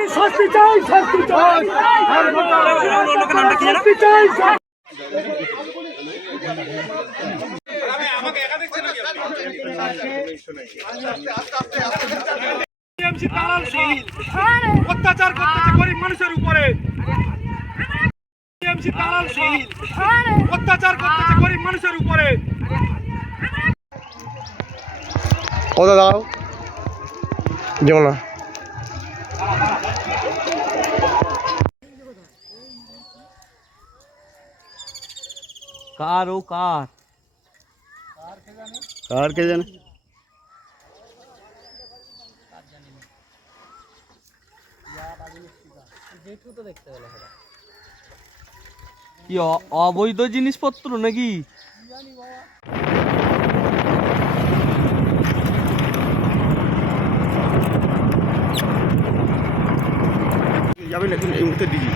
আমি চাই, শাস্তি চাই। চাই অত্যাচার করতেছে গরিব মানুষের উপরে। অত্যাচার করতেছে গরিব মানুষের উপরে। কোথায় দাঁড়াও না। কার ও কার? কার কে জানে? কি অ- অবৈধ জিনিসপত্র নাকি? যাবেন এখন এই মুহূর্তে ডিজি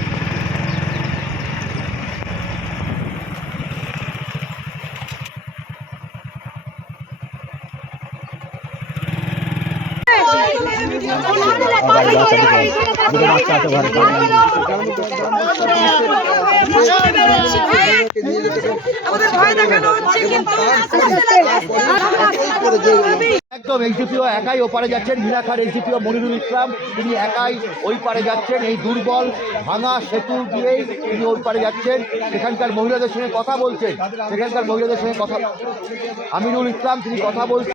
আমাদের ভয় দেখানো হচ্ছে কিন্তু একদম এইচডিপিও একাই ওপারে যাচ্ছেন মিনাখার এইচডিপিও মনিরুল ইসলাম, তিনি একাই ওই পারে যাচ্ছেন, এই দুর্বল ভাঙা সেতু দিয়েই তিনি ওই পারে যাচ্ছেন। সেখানকার মহিলাদের সঙ্গে কথা বলছেন সেখানকার মহিলাদের সঙ্গে কথা আমিনুল ইসলাম, তিনি কথা বলছেন।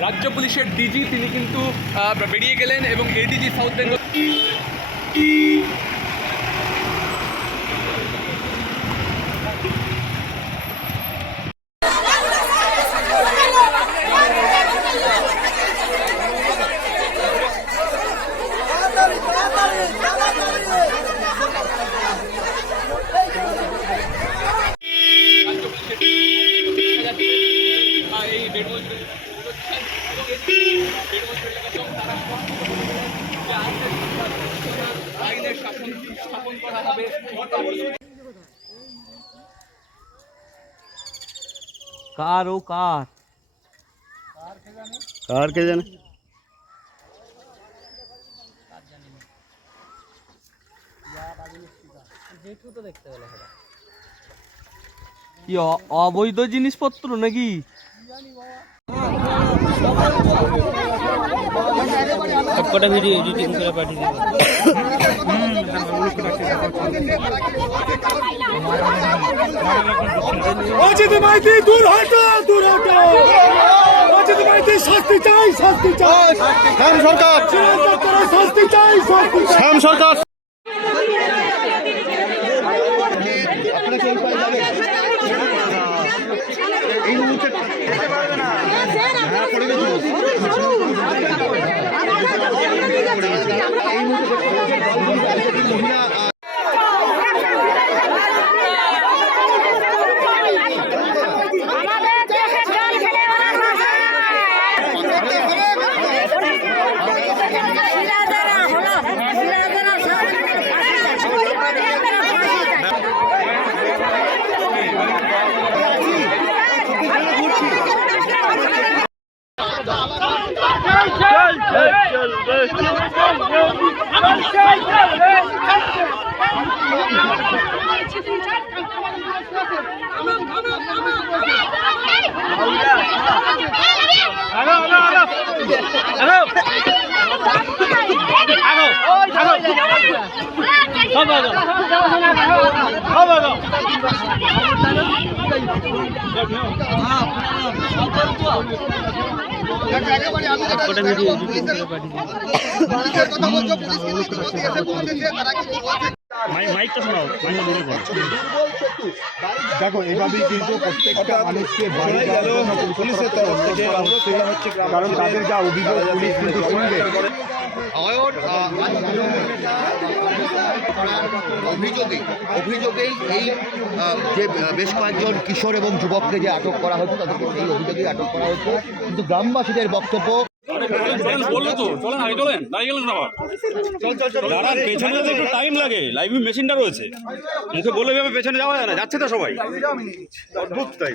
রাজ্য পুলিশের ডিজি তিনি কিন্তু বেরিয়ে গেলেন এবং এডিজি সাউথ বেঙ্গল এই দেড় বছরের বেরোচ্ছেন এবং এটি দেড় বছরের এলাকাতেও তারা যে আইনের আইনের শাসন স্থাপন করা হবে কার ও কার? কার কে জানে? কি অবৈধ জিনিসপত্র নাকি? সবকটা ভিডিও এডিটিং করে পাঠিয়ে দেবো অজিত মাইতি দূর হটো দূর হটো। অজিত মাইতি শাস্তি চাই শাস্তি চাই। শ্যাম সরকার। চিরাগ শাস্তি চাই। শ্যাম সরকার। সতর্ক হ্যাঁ সবকটা দেখো এভাবেই কিন্তু প্রত্যেকটা মানুষকে বাড়ি পুলিশের তরফ থেকে। কারণ তাদের যা অভিযোগ পুলিশ কিন্তু শুনবে। অয়ন আহ, অভিযোগে অভিযোগেই এই যে বেশ কয়েকজন কিশোর এবং যুবককে যে আটক করা হয়েছে তাদেরকে সেই অভিযোগেই আটক করা হয়েছে। কিন্তু গ্রামবাসীদের বক্তব্য বলল তো। চলেন আগে চলেন। দাঁড়িয়ে গেলেন আবার। দাঁড়ান পেছনে তো একটু টাইম লাগে। লাইভ মেশিনটা রয়েছে। মুখে বলে ভেবে পেছনে যাওয়া যায় না। যাচ্ছে তো সবাই। অদ্ভুত তাই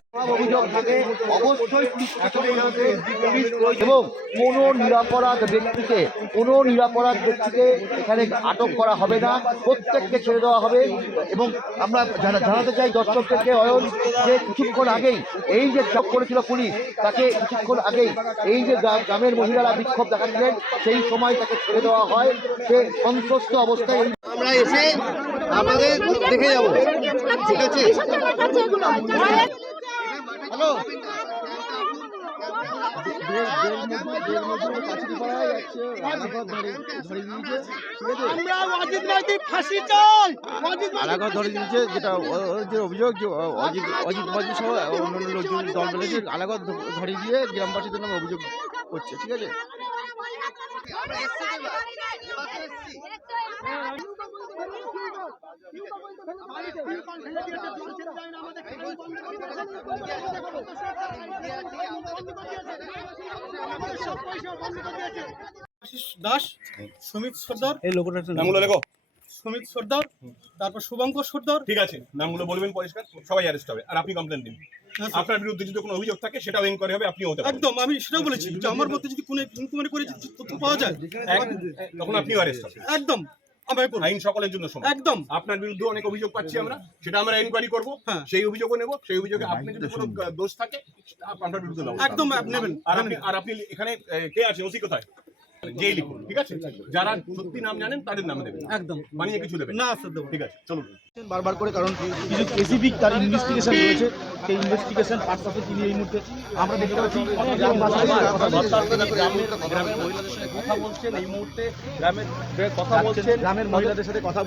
অভিযোগ থাকে অবশ্যই পুলিশ। এবং কোনো নিরাপরাধ ব্যক্তিকে কোনো নিরাপরাধ ব্যক্তিকে এখানে আটক করা হবে না প্রত্যেককে ছেড়ে দেওয়া হবে। এবং আমরা জানাতে চাই দর্শকদেরকে অয়ন যে কিছুক্ষণ আগেই এই যে চাপ করেছিল পুলিশ তাকে কিছুক্ষণ আগেই এই যে গ্রামের মহিলারা বিক্ষোভ দেখাচ্ছিলেন সেই সময় তাকে ছেড়ে দেওয়া হয়। সে সন্ত্রস্ত অবস্থায় আমরা এসে আমাদের দেখে যাব। ঠিক আছে? হ্যালো আমরা অজিত মাইতি ফাঁসি চাই। অজিত ধরে দিয়েছে যেটা যে অভিযোগ যে অজিত অজিত বাজি সহ অন্যান্য লোকজন দল আলাগা ধরে দিয়ে গ্রামবাসীদের নামে অভিযোগ করছে ঠিক আছে? দাস সুমিত সর্দার। এই লোকটা নামগুলো লেখো। সুমিত সর্দার তারপর শুভঙ্কর সর্দার। ঠিক আছে নামগুলো বলবেন পরিষ্কার। সবাই অ্যারেস্ট হবে আর আপনি কমপ্লেন দিন। আপনার বিরুদ্ধে যদি কোনো অভিযোগ থাকে সেটাও এনকোয়ারি হবে আপনি হতে একদম আমি সেটা বলেছি যে আমার মধ্যে যদি কোনো ইনকোয়ারি করে তথ্য পাওয়া যায়। তখন আপনিও অ্যারেস্ট হবেন। একদম। করব। আইন সকলের জন্য সমান একদম। আপনার বিরুদ্ধে অনেক অভিযোগ পাচ্ছি আমরা। সেটা আমরা এনকোয়ারি করব। হ্যাঁ। সেই অভিযোগও নেব। সেই অভিযোগে আপনি যদি কোনো দোষ থাকে আপনার বিরুদ্ধে একদম আপনি নেবেন। আর আপনি আর আপনি এখানে কে আছে? ওসি কোথায়? যেই লিখুন ঠিক আছে? যারা সত্যি নাম জানেন তাদের নামে দেবেন। একদম। বানিয়ে কিছু দেবেন। না স্যার দেবো ঠিক আছে চলুন। বারবার করে কারণ কিছু স্পেসিফিক তার ইনভেস্টিগেশন রয়েছে। সেই ইনভেস্টিগেশন পার্পাসে তিনি এই মুহূর্তে আমরা দেখতে পাচ্ছি। গ্রামের মহিলাদের সাথে কথা বলছেন এই মুহূর্তে গ্রামের কথা বলছেন। গ্রামের মহিলাদের সাথে কথা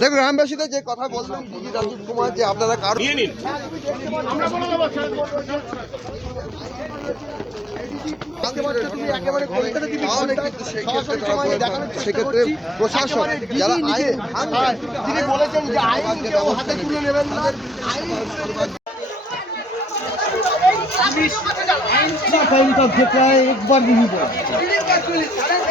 দেখ গ্রামবাসীতে যে কথা বললেন দিদি রাজীব কুমার যে আপনারা কারও সেক্ষেত্রে প্রশাসন যারা আইন হ্যাঁ, তিনি বলেছেন যে আইন হাতে তুলে নেবেন ना कहीं तो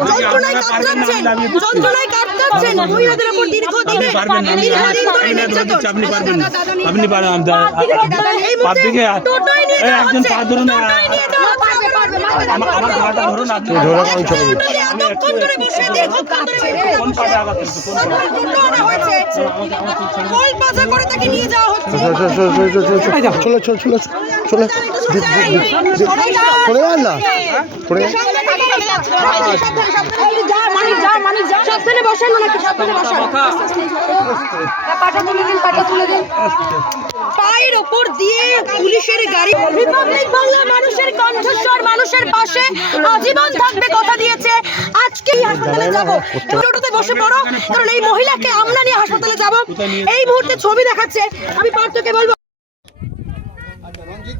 যন্ত্রণায় কাতরাচ্ছেন যন্ত্রণায় কাতরাচ্ছেন মহিলাদের উপর দীর্ঘদিনে দীর্ঘদিন ধরে নির্যাতন আপনি পারবেন এই মুহূর্তে টোটোয় নিয়ে যাওয়া হচ্ছে। টোটোয় নিয়ে যাওয়া আপনি। করে তাকে নিয়ে যাওয়া চলো চলো চলো চলো পড়ে যান না পড়ে বসেন পাটা তুলে দিন পাটা তুলে দিন পায়ের ওপর দিয়ে পুলিশের গাড়ি রিপাবলিক বাংলা মানুষের কণ্ঠস্বর মানুষের পাশে আজীবন থাকবে কথা দিয়েছে। আজকে হাসপাতালে যাব। টোটোতে বসে পড়ো কারণ এই মহিলাকে আমরা নিয়ে হাসপাতালে যাব। এই মুহূর্তে ছবি দেখাচ্ছে। আমি পার্থকে বলব রঞ্জিত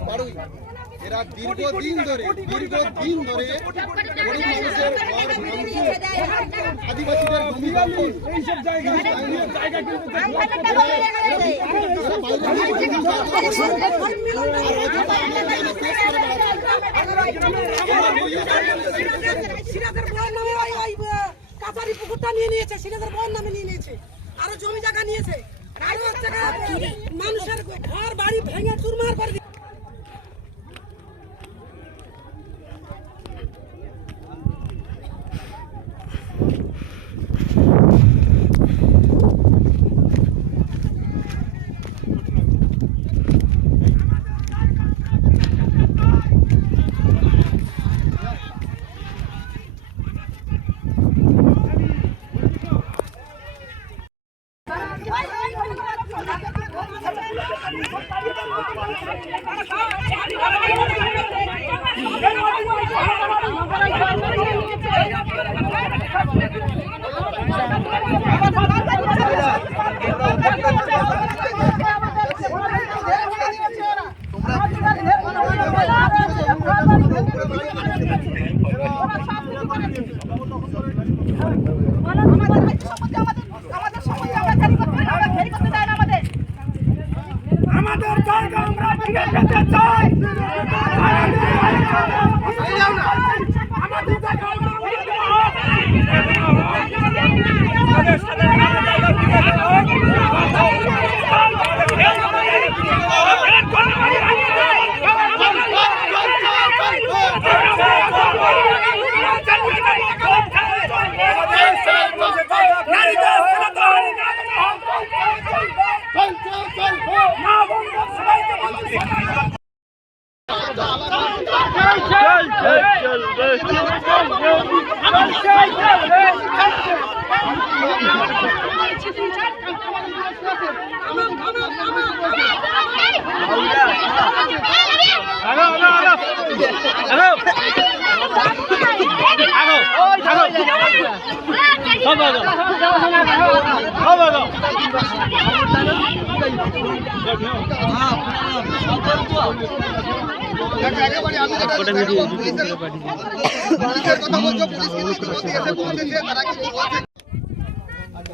এরা দীর্ঘদিন ধরে দীর্ঘদিন ধরে গরিব মানুষের আদিবাসীদের ভূমি নামে নিয়ে নিয়েছে আরও জমি জায়গা নিয়েছে। মানুষের ঘর বাড়ি ভেঙে চুরমার করে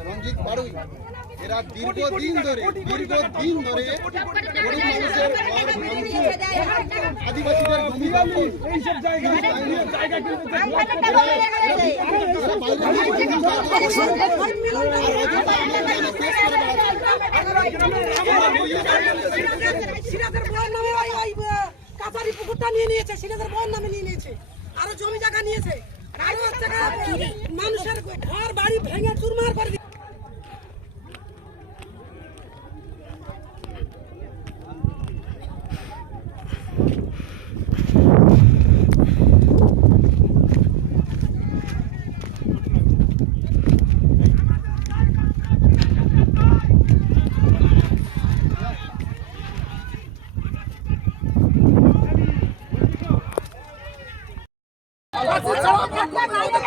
রঞ্জিত বাড়ুই এরা দীর্ঘদিন ধরে দীর্ঘদিন ধরে গরিব মানুষের ঘর আদিবাসীদের ভূমি দখল সিরাজের বউয়ের নামে ওই ওই পুকুরটা নিয়ে নিয়েছে সিরাজের বউয়ের নামে নিয়ে নিয়েছে আরও জমি জায়গা নিয়েছে মানুষের ঘর বাড়ি ভেঙে চুরমার করে দিয়েছে। ওদের তুলে নিয়ে আমরা কাছে কাছে ছেড়ে দেবো ওরা কতক্ষণ থাকবে আরে এই এসেছে আমরা গাড়ি করতে গেলে ওটা এগিয়ে দেবে না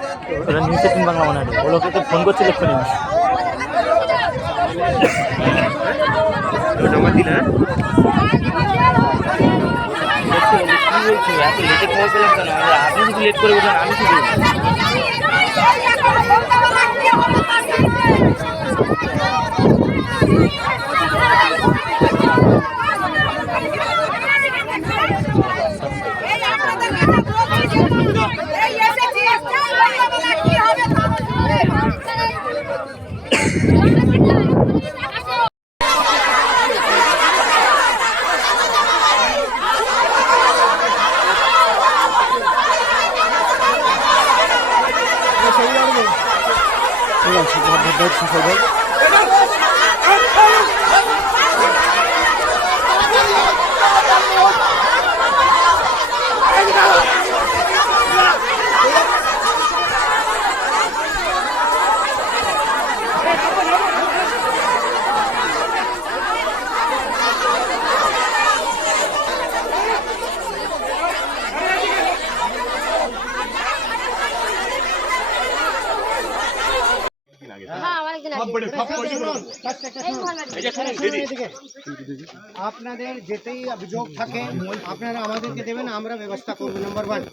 ওরা নিউজ এইটিন বাংলা মনে হয় ওগুলোকে তো ফোন করছিল এক্ষুনি আপনি যদি লেট করে বললেন আমি কি এই এসেছি কি হবে আপনাদের অভিযোগ থাকে আপনারা আমাদেরকে দেবেন আমরা ব্যবস্থা করব নাম্বার ওয়ান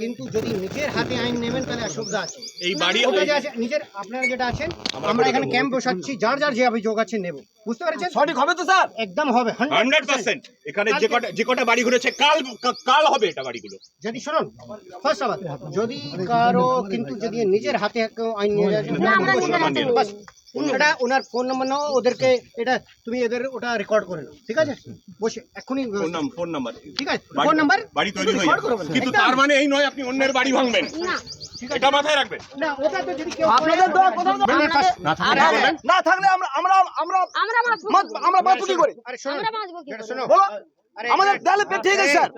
কিন্তু যদি নিজের হাতে আইন নেবেন তাহলে অসুবিধা আছে। এই বাড়ি ওটা যে আছে, নিজের আপনারা যেটা আছেন আমরা এখানে ক্যাম্প বসাচ্ছি যার যার যে অভিযোগ আছে নেব। বুঝতে পেরেছেন? সঠিক হবে তো স্যার? একদম হবে 100% হান্ড্রেড পার্সেন্ট। এখানে যে কটা যে কটা বাড়ি ঘুরেছে কাল কাল হবে এটা বাড়িগুলো। যদি শুনুন ফার্স্ট আবার যদি কারও কিন্তু যদি নিজের হাতে আইন নিয়ে যায় বাস, এটা ওনার ফোন নম্বর নাও ওদেরকে এটা তুমি এদের ওটা রেকর্ড করে নাও ঠিক আছে? বসে এখনই ফোন নাম্বার ফোন নাম্বার। ঠিক আছে ফোন নাম্বার বাড়ি তৈরি হয়ে। কিন্তু তার মানে এই নয় আপনি অন্যের বাড়ি ভাঙবেন। এটা মাথায় রাখবেন। না ওটা তো যদি কেউ আপনাদের দেওয়া কথা তো- first- না থাকলে আমরা আমরা আমরা আমরা আমরা বাঁচবো কি করে? আরে শোনো আমরা বাঁচবো কি করে? শোনো আমাদের পেট ঠিক আছে স্যার।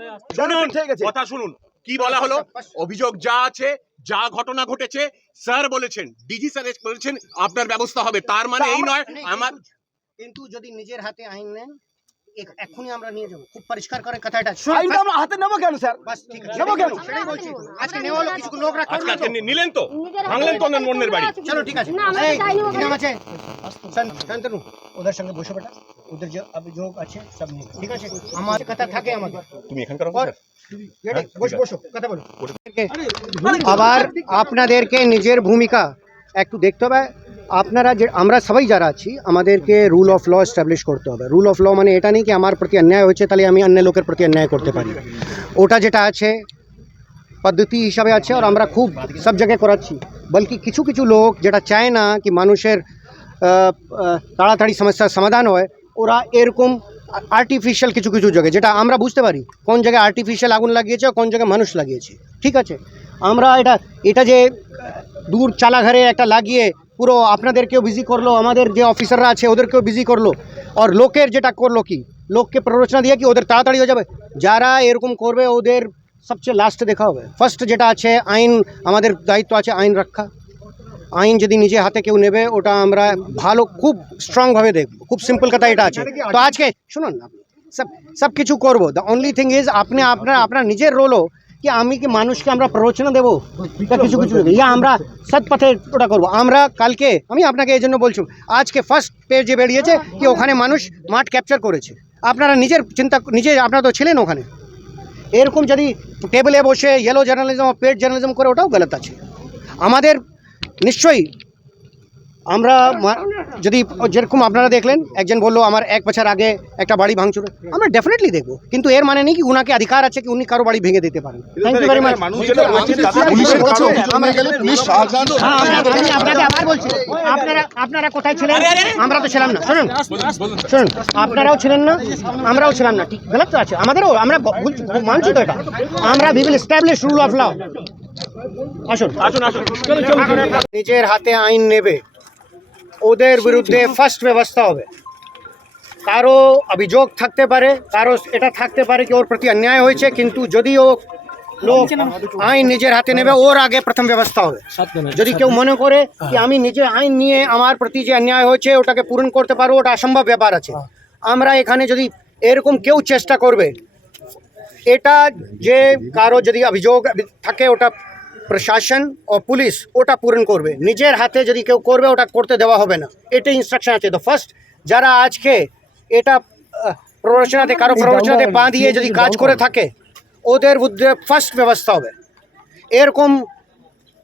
ঠিক আছে। কথা শুনুন। কি বলা হলো? অভিযোগ যা আছে যা ঘটনা ঘটেছে স্যার বলেছেন ডিজি স্যার বলেছেন আপনার ব্যবস্থা হবে। তার মানে এই নয় আমার কিন্তু যদি নিজের হাতে আইন নেন এখ- এক্ষুনি আমরা নিয়ে যাব। খুব পরিষ্কার করে কথাটা আইনটা আমরা হাতে নেব কেন স্যার? বাস ঠিক আছে। নেব কেন? সেটাই বলছি। আজকে নেওয়া হলো কিছু লোক রাখা আজকে নিলেন তো? ভাঙলেন তো বাড়ি? চলো ঠিক আছে। আমরা এই, আছে। শান্তনু ওদের সঙ্গে বসে বেটা ওদের যে অভিযোগ আছে সব নিয়ে ঠিক আছে? আমার কথা থাকে আমাদের। তুমি এখানকার আর বসো বসো কথা বলো। আবার আপনাদেরকে নিজের ভূমিকা একটু দেখতে হবে। আপনারা যে আমরা সবাই যারা আছি, আমাদেরকে রুল অফ ল এস্টাবলিশ করতে হবে। রুল অফ ল মানে এটা নেই কি আমার প্রতি অন্যায় হচ্ছে তাহলে আমি অন্য লোকের প্রতি অন্যায় করতে পারি। ওটা যেটা আছে, পদ্ধতি হিসাবে আছে, আর আমরা খুব সব জায়গায় করাচ্ছি। বলকি কিছু কিছু লোক যেটা চায় না কি মানুষের তাড়াতাড়ি সমস্যার সমাধান হয়, ওরা এরকম আর্টিফিশিয়াল কিছু কিছু জায়গায়, যেটা আমরা বুঝতে পারি কোন জায়গায় আর্টিফিশিয়াল আগুন লাগিয়েছে, কোন জায়গায় মানুষ লাগিয়েছে। ঠিক আছে? আমরা এটা এটা যে দূর চালাঘরে একটা লাগিয়ে পুরো আপনাদেরকেও বিজি করল, আমাদের যে অফিসাররা আছে ওদেরকেও বিজি করল। আর লোকের যেটা করল কি? লোককে প্ররোচনা দিয়ে কি ওদের তাড়াতাড়ি হয়ে যাবে? যারা এরকম করবে, ওদের সবচেয়ে লাস্টে দেখা হবে। ফার্স্ট যেটা আছে, আইন, আমাদের দায়িত্ব আছে আইন রক্ষা। আইন যদি নিজে হাতে কেউ নেবে, ওটা আমরা ভালো, খুব স্ট্রংভাবে দেখব। খুব সিম্পল কথা এটা আছে। তো আজকে, শুনুন না সব সব কিছু করব। দ্য অনলি থিং ইজ আপনি, আপনার আপনার নিজের রোলও কি আমি কি মানুষকে আমরা প্ররোচনা দেবো কিছু কিছু ইয়া আমরা সৎ পথে ওটা করব আমরা কালকে আমি আপনাকে এই জন্য বলছি আজকে ফার্স্ট পেজে বেরিয়েছে কি ওখানে মানুষ মাঠ ক্যাপচার করেছে আপনারা নিজের চিন্তা নিজে আপনারা তো ছিলেন ওখানে এরকম যদি টেবিলে বসে ইয়েলো জার্নালিজম পেড জার্নালিজম করে ওটাও গলত আছে আমাদের নিশ্চয়ই আমরা যদি যেরকম আপনারা দেখলেন একজন বলল আমার এক বছর আগে একটা বাড়ি ভাঙচুর আমরা ডেফিনেটলি দেখব। কিন্তু এর মানে নেই কি উনাকে অধিকার আছে কি উনি কারও বাড়ি ভেঙে দিতে পারেন। থ্যাংক ইউ ভেরি মাচ আমি আপনাকে আবার বলছি। আপনারা আপনারা কোথায় ছিলেন? আমরা তো ছিলাম না। শুনুন শুনুন আপনারাও ছিলেন না আমরাও ছিলাম না। ঠিক গলত তো আছে। আমাদেরও আমরা মানছি তো এটা। আমরা will establish rule of law আসুন। আসুন আসুন। নিজের হাতে আইন নেবে। ওদের বিরুদ্ধে ফার্স্ট ব্যবস্থা হবে। কারও অভিযোগ থাকতে পারে কারও এটা থাকতে পারে কি ওর প্রতি অন্যায় হয়েছে কিন্তু যদি ও লোক আইন নিজের হাতে নেবে ওর আগে প্রথম ব্যবস্থা হবে। যদি কেউ মনে করে কি আমি নিজে আইন নিয়ে আমার প্রতি যে অন্যায় হয়েছে ওটাকে পূরণ করতে পারব ওটা অসম্ভব ব্যাপার আছে। আমরা এখানে যদি এরকম কেউ চেষ্টা করবে এটা যে কারও যদি অভিযোগ থাকে ওটা প্রশাসন ও পুলিশ ওটা পূরণ করবে। নিজের হাতে যদি কেউ করবে ওটা করতে দেওয়া হবে না। এটা ইনস্ট্রাকশন আছে। তো ফার্স্ট যারা আজকে এটা প্ররোচনাতে কারও প্ররোচনাতে পা দিয়ে যদি কাজ করে থাকে ওদের বিরুদ্ধে ফার্স্ট ব্যবস্থা হবে। এরকম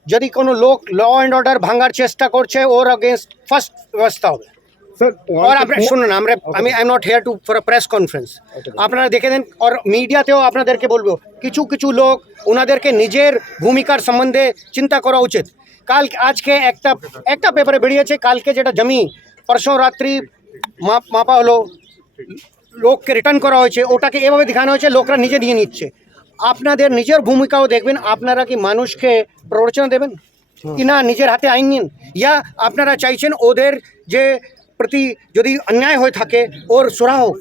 যদি কোনো লোক ল অ্যান্ড অর্ডার ভাঙার চেষ্টা করছে ওর অগেনস্ট ফার্স্ট ব্যবস্থা হবে। আর আপনার শুনুন আমরা আমি I am not here to for press conference আপনারা দেখে দেন আর মিডিয়াতেও আপনাদেরকে বলব কিছু কিছু লোক ওনাদেরকে নিজের ভূমিকার সম্বন্ধে চিন্তা করা উচিত কাল আজকে একটা একটা পেপারে বেরিয়েছে কালকে যেটা জমি পরশু রাত্রি মাপ মাপা হলো লোককে রিটার্ন করা হয়েছে ওটাকে এভাবে দেখানো হয়েছে লোকরা নিজে নিয়ে নিচ্ছে আপনাদের নিজের ভূমিকাও দেখবেন আপনারা কি মানুষকে প্ররোচনা দেবেন কি না নিজের হাতে আইন নিন ইয়া আপনারা চাইছেন ওদের যে প্রতি যদি অন্যায় হয়ে থাকে ওর সুরা হোক।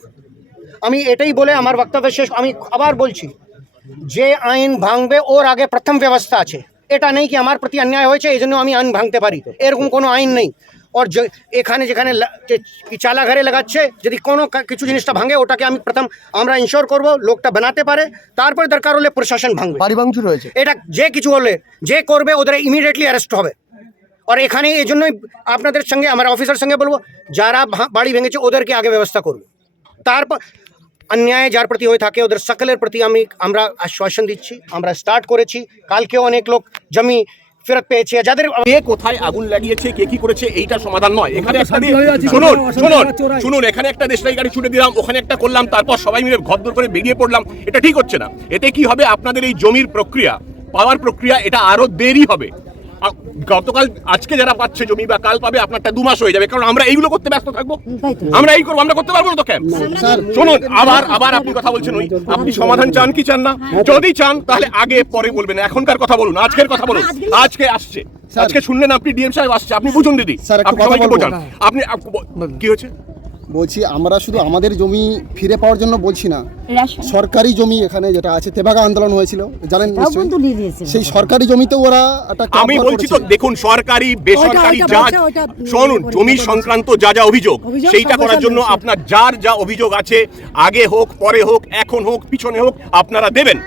আমি এটাই বলে আমার বক্তব্য শেষ আমি আবার বলছি যে আইন ভাঙবে ওর আগে প্রথম ব্যবস্থা আছে। এটা নেই কি আমার প্রতি অন্যায় হয়েছে এই জন্য আমি আইন ভাঙতে পারি। এরকম কোনো আইন নেই। ওর যে- এখানে যেখানে চালা ঘরে লাগাচ্ছে যদি কোনো কিছু জিনিসটা ভাঙে ওটাকে আমি প্রথম আমরা ইনশোর করব লোকটা বানাতে পারে তারপরে দরকার হলে প্রশাসন ভাঙবে। বাড়ি ভাঙচুর হয়েছে। এটা যে কিছু হলে যে করবে ওদের ইমিডিয়েটলি অ্যারেস্ট হবে। আর এখানে এই জন্যই আপনাদের সঙ্গে আমার অফিসার সঙ্গে বলব যারা বাড়ি ভেঙেছে ওদেরকে আগে ব্যবস্থা করবে তারপর অন্যায় যার প্রতি হয়ে থাকে ওদের সকলের প্রতি আমি আমরা আশ্বাসন দিচ্ছি আমরা স্টার্ট করেছি কালকেও অনেক লোক জমি ফেরত পেয়েছে যাদের কে কোথায় আগুন লাগিয়েছে কে কি করেছে এইটা সমাধান নয় এখানে একটা শুনুন শুনুন শুনুন এখানে একটা দেশলাই গাড়ি ছুটে দিলাম ওখানে একটা করলাম তারপর সবাই মিলে ঘরদোর করে বেরিয়ে পড়লাম। এটা ঠিক হচ্ছে না। এতে কি হবে? আপনাদের এই জমির প্রক্রিয়া পাওয়ার প্রক্রিয়া এটা আরও দেরি হবে। গতকাল আজকে যারা পাচ্ছে জমি বা কাল পাবে আপনারটা দু মাস হয়ে যাবে কারণ আমরা এইগুলো করতে ব্যস্ত থাকব। আমরা এই করব আমরা করতে পারব না তো কেন? শুনুন আবার আবার আপনি কথা বলছেন ওই আপনি সমাধান চান কি চান না? যদি চান তাহলে আগে পরে বলবেন এখনকার কথা বলুন আজকের কথা বলুন আজকে আসছে। আজকে শুনলেন আপনি ডিএম সাহেব আসছে আপনি বুঝুন দিদি আপনি সবাইকে বোঝান। আপনি কি হয়েছে? বলছি আমরা শুধু আমাদের জমি ফিরে পাওয়ার জন্য বলছি না। সরকারি জমি এখানে যেটা আছে তেবাগা আন্দোলন হয়েছিল জানেন সেই সরকারি জমিতেও ওরা একটা আমি বলছি তো দেখুন সরকারি বেসরকারি যা শুনুন জমি সংক্রান্ত যা যা অভিযোগ সেইটা করার জন্য আপনার যার যা অভিযোগ আছে আগে হোক পরে হোক এখন হোক পিছনে হোক আপনারা দেবেন।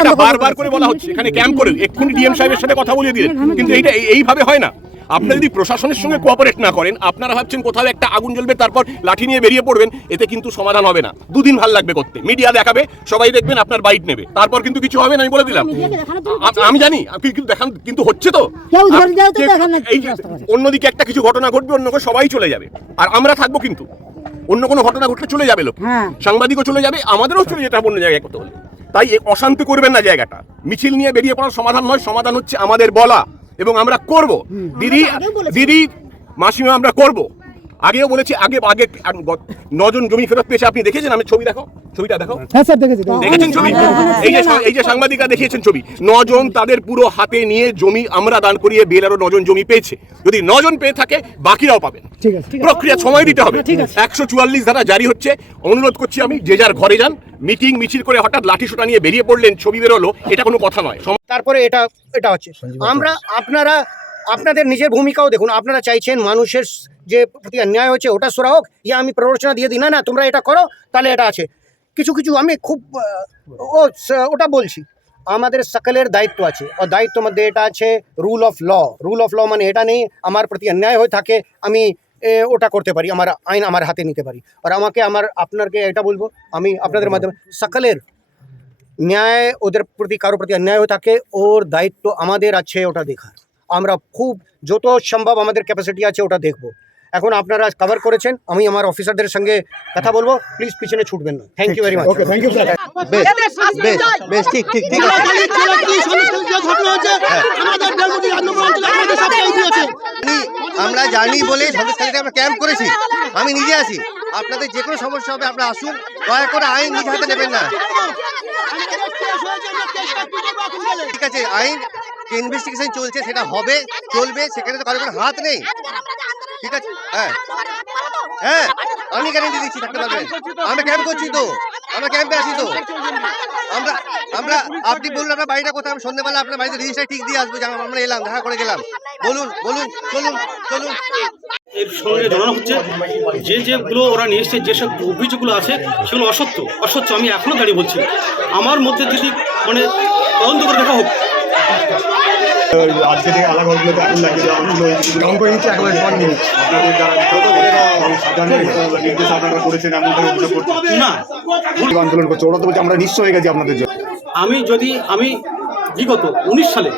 এটা বারবার করে বলা হচ্ছে এখানে ক্যাম্প করে এক্ষুনি ডিএম সাহেবের সাথে কথা বলিয়ে দিলেন। কিন্তু এইটা এই- এইভাবে হয় না। আপনারা যদি প্রশাসনের সঙ্গে কোঅপারেট না করেন আপনারা ভাবছেন কোথাও একটা আগুন জ্বলবে তারপর লাঠি নিয়ে বেরিয়ে পড়বেন এতে কিন্তু সমাধান হবে না। দুদিন ভালো লাগবে করতে। মিডিয়া দেখাবে সবাই দেখবেন আপনার বাইট নেবে। তারপর কিন্তু কিছু হবে না আমি বলে দিলাম। আমি জানি কিন্তু দেখান কিন্তু হচ্ছে তো। অন্যদিকে একটা কিছু ঘটনা ঘটবে অন্য সবাই চলে যাবে। আর আমরা থাকব কিন্তু। অন্য কোনো ঘটনা ঘটলে চলে যাবে লোক। সাংবাদিকও চলে যাবে আমাদেরও চলে যেতে হবে অন্য জায়গায় করতে হলে তাই অশান্তি করবেন না জায়গাটা। মিছিল নিয়ে বেরিয়ে পড়ার সমাধান নয় সমাধান হচ্ছে আমাদের বলা। এবং আমরা করব। দিদি দিদি মাসিমা আমরা করব। আগেও বলেছি আগে আগে নজন জমি ফেরত পেয়েছে। আপনি দেখেছেন? আমি ছবি দেখো ছবিটা দেখো। দেখেছেন ছবি? এই যে এই যে সাংবাদিকরা দেখিয়েছেন ছবি নজন তাদের পুরো হাতে নিয়ে জমি আমরা দান করিয়ে বেলারও নজন জমি পেয়েছে। যদি নজন পেয়ে থাকে বাকিরাও পাবেন। প্রক্রিয়া সময় দিতে হবে। একশো চুয়াল্লিশ ধারা জারি হচ্ছে। অনুরোধ করছি আমি যে যার ঘরে যান মিটিং মিছিল করে হঠাৎ লাঠি সোটা নিয়ে বেরিয়ে পড়লেন ছবি বেরোলো এটা কোনো কথা নয়। তারপরে এটা এটা হচ্ছে। আমরা আপনারা আপনাদের নিজের ভূমিকাও দেখুন। আপনারা চাইছেন মানুষের যে প্রতি অন্যায় হচ্ছে ওটা সরা হোক ইয়া আমি প্ররোচনা দিয়ে দিই। না না তোমরা এটা করো তাহলে এটা আছে। কিছু কিছু আমি খুব ও ওটা বলছি। আমাদের সকলের দায়িত্ব আছে। ও দায়িত্ব মধ্যে এটা আছে rule of law rule of law মানে এটা নেই আমার প্রতি অন্যায় হয়ে থাকে আমি ওটা করতে পারি আমার আইন আমার হাতে নিতে পারি। আর আমাকে আমার আপনাকে এটা বলব আমি আপনাদের মাধ্যমে সকলের ন্যায় ওদের প্রতি কারও প্রতি অন্যায় হয়ে থাকে ওর দায়িত্ব আমাদের আছে ওটা দেখার। আমরা খুব যত সম্ভব আমাদের ক্যাপাসিটি আছে ওটা দেখব। এখন আপনারা কভার করেছেন আমি আমার অফিসারদের সঙ্গে কথা বলব। প্লিজ পিছনে ছুটবেন না। Thank you very much okay thank you sir বেশ বেশ বেশ ঠিক ঠিক ঠিক। আছে। আমরা জানি বলে সন্দেশখালীতে আমরা ক্যাম্প করেছি। আমি নিজে আছি। আপনাদের যে কোনো সমস্যা হবে আপনারা আসুন। দয়া করে আইন নিজ হাতে নেবেন না। ঠিক আছে আইন যে ইনভেস্টিগেশন চলছে সেটা হবে চলবে সেখানে তো কারও কোনো হাত নেই। ঠিক আছে? হ্যাঁ। হ্যাঁ আমি গ্যারেন্টি দিচ্ছি, থাকতে পারবেন আমরা ক্যাম্প করছি তো। আমরা ক্যাম্পে আছি তো। আমরা আমরা, আপনি বলুন আপনার বাড়িটা কোথায়, আমি সন্ধ্যেবেলা আপনার বাড়িতে রেজিস্টার ঠিক দিয়ে আসব, যে আমরা এলাম, দেখা করে গেলাম। বলুন বলুন, চলুন চলুন। এর সঙ্গে জানানো হচ্ছে, যে যেগুলো ওরা নিয়ে এসছে, যেসব অভিযোগগুলো আছে, সেগুলো অসত্য। অসত্য আমি এখনও দাঁড়িয়ে বলছি আমার মধ্যে যদি মানে তদন্ত করে দেখা হোক আজকে থেকে আলাদা কাউন্ট করে নিচ্ছে মিনিট আপনাদের নির্দেশ আপনারা করেছেন অভিযোগ করছেন না আন্দোলন করছে ওরা তো আমরা নিশ্চয় হয়ে গেছি আপনাদের জন্য আমি যদি, আমি বিগত উনিশ সালে,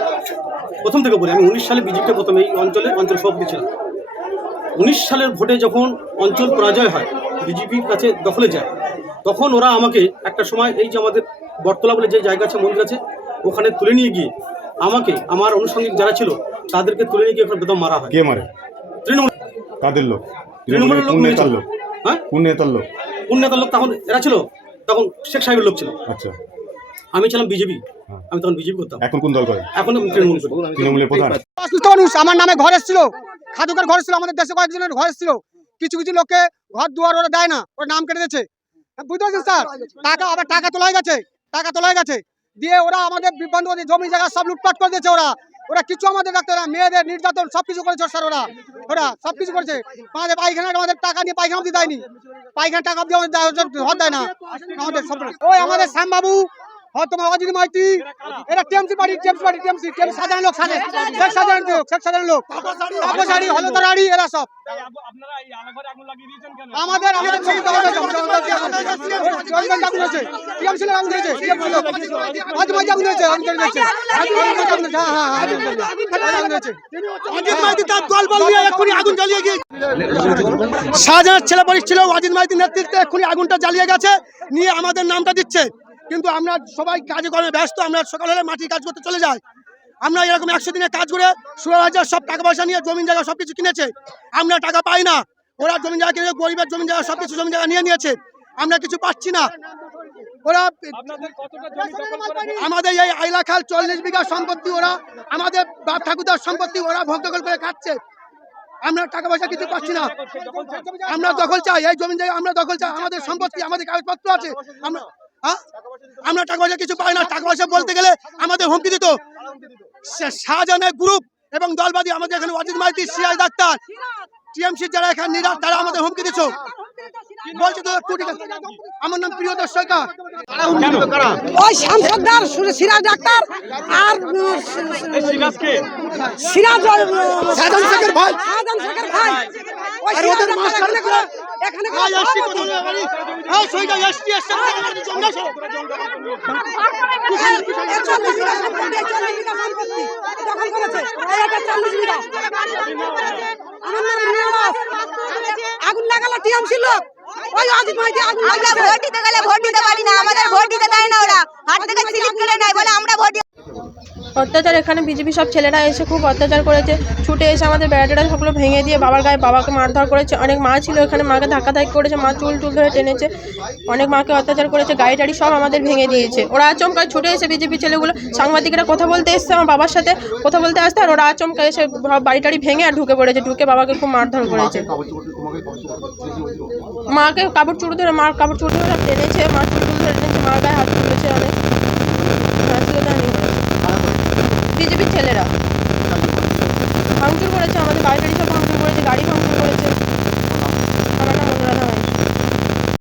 প্রথম থেকে বলি, আমি উনিশ সালে বিজেপিতে প্রথম এই অঞ্চলে অঞ্চল সভাপতি ছিলাম। উনিশ সালের ভোটে যখন অঞ্চল পরাজয় হয়, বিজেপির কাছে দখলে যায়, তখন ওরা আমাকে একটা সময়, এই যে আমাদের বটতলা বলে যে জায়গা আছে, মন্দির আছে, ওখানে তুলে নিয়ে গিয়ে আমাকে আমার আনুষঙ্গিক যারা ছিল তাদেরকে তুলে নিয়ে গিয়ে বেদম মারা হয়। কে মারে? তৃণমূল। কাদের লোক? তৃণমূলের লোক কোন মেরেছে। নেতার লোক? হ্যাঁ? কোন নেতার লোক? কোন নেতার লোক? তখন এরা ছিল তখন শেখ সাহেবের লোক ছিল। আচ্ছা। আমি ছিলাম বিজেপি। আমি তখন বিজেপি করতাম। এখন কোন দল করে? এখন আমি তৃণমূল করি। তৃণমূলের প্রধান? মানুষ আমার নামে ঘর এসেছিল। খাদুকার ঘর ছিল আমাদের দেশে কয়েকজনের ঘর এসেছিল। কিছু কিছু লোককে ঘর দুয়ার ওরা দেয় না ওরা নাম কেটে দিচ্ছে বুঝতে পারছেন স্যার? টাকা আবার টাকা তোলাই গেছে টাকা তোলাই গেছে। দিয়ে ওরা আমাদের বিভ্রান্ত জমি জায়গা সব লুটপাট করে দিয়েছে ওরা। ওরা কিছু আমাদের রাখতে না মেয়েদের নির্যাতন সব কিছু করেছে স্যার ওরা। ওরা সব কিছু করেছে। আমাদের পায়খানা, আমাদের টাকা নিয়ে পায়খানা অব্দি দেয়নি। পায়খানা টাকা অব্দি আমাদের দেয় না। আমাদের সব ওই আমাদের শ্যামবাবু হ্যাঁ তোমার অজিত মাইতি। এরা TMC party TMC party TMC. TMC সাধারণ লোক সাধারণ শেখ সাধারণ লোক শেখ সাধারণ লোক। তাপসারি হলদারি এরা সব। আমাদের আমাদের টিএমসি লোক আগুন টিএমসি লোক অজিত মাইতি আগুন হয়েছে আগুন হয়েছে অজিত মাইতি হ্যাঁ হ্যাঁ হ্যাঁ আগুন হয়েছে অজিত মাইতি তার দল বল নিয়ে এক্ষুনি আগুন জ্বালিয়ে গিয়ে শাহজাহানের ছেলে পরিচ ছিল অজিত মাইতির নেতৃত্বে এক্ষুনি আগুনটা জ্বালিয়ে গেছে নিয়ে আমাদের নামটা দিচ্ছে। কিন্তু আমরা সবাই কাজে কর্মে ব্যস্ত আমরা সকাল হলে মাটির কাজ করতে চলে যাই। আমরা এরকম একশো দিনে কাজ করে ষোলো হাজার সব টাকা পয়সা নিয়ে জমিন জায়গা সব কিছু কিনেছে। আমরা টাকা পাই না। ওরা জমিন জায়গা কিনে গরিবের জমিন জায়গা সব কিছু জমিন জায়গা নিয়ে নিয়েছে। আমরা কিছু পাচ্ছি না। ওরা আমাদের এই আইলাখাল চল্লিশ বিঘা সম্পত্তি ওরা আমাদের বাপ ঠাকুরদার সম্পত্তি ওরা ভক্তকল করে খাচ্ছে। আমরা টাকা পয়সা কিছু পাচ্ছি না। আমরা দখল চাই এই জমি জায়গা আমরা দখল চাই আমাদের সম্পত্তি আমাদের কাগজপত্র আছে। আমরা? আমরা টাকা পয়সা কিছু পাই না। টাকা পয়সা বলতে গেলে আমাদের হুমকি দিত। শাহজাহানের গ্রুপ এবং দলবাদী আমাদের এখানে Ajit Maity CI doctor TMC যারা এখানে নিরাজ তারা আমাদের হুমকি দিচ্ছ বলছে তো। আমার নাম ওই শামসুদ্দার সিরাজ ডাক্তার আর সিরাজ ভাই। ভাই। আর ওদের মাস্টার এখানে সইটা এসটি জঙ্গল দখল করেছে। চল্লিশ বিঘা। আমার নাম রিয়া দাস। আগুন লাগালো টিএমসি লোক ওই মাইতি আগুন আমরা লাগালো ভোট দিতে গেলে ভোট দিতে পারি না আমাদের ভোট দিতে দেয় না ওরা হাত থেকে স্লিপ কেড়ে নেয় বলে আমরা ভোট অত্যাচার এখানে বিজেপি সব ছেলেরা এসে খুব অত্যাচার করেছে। ছুটে এসে আমাদের বেড়াটেরা সবগুলো ভেঙে দিয়ে বাবার গায়ে বাবাকে মারধর করেছে। অনেক মা ছিল এখানে মাকে ধাক্কা ধাক্কি করেছে মা চুল টুল ধরে টেনেছে। অনেক মাকে অত্যাচার করেছে গাড়ি টাড়ি সব আমাদের ভেঙে দিয়েছে। ওরা আচমকা ছুটে এসে বিজেপি ছেলেগুলো সাংবাদিকরা কথা বলতে এসছে আমার বাবার সাথে কথা বলতে আসতে আর ওরা আচমকা এসে বাড়ি টাড়ি ভেঙে আর ঢুকে পড়েছে ঢুকে বাবাকে খুব মারধর করেছে। মাকে কাপড় চুড়ে ধরে মার কাপড় চুড়ে ধরে টেনেছে মা চুল ধরে টেনেছে মার গায়ে হাত তুলেছে অনেক। গাড়ি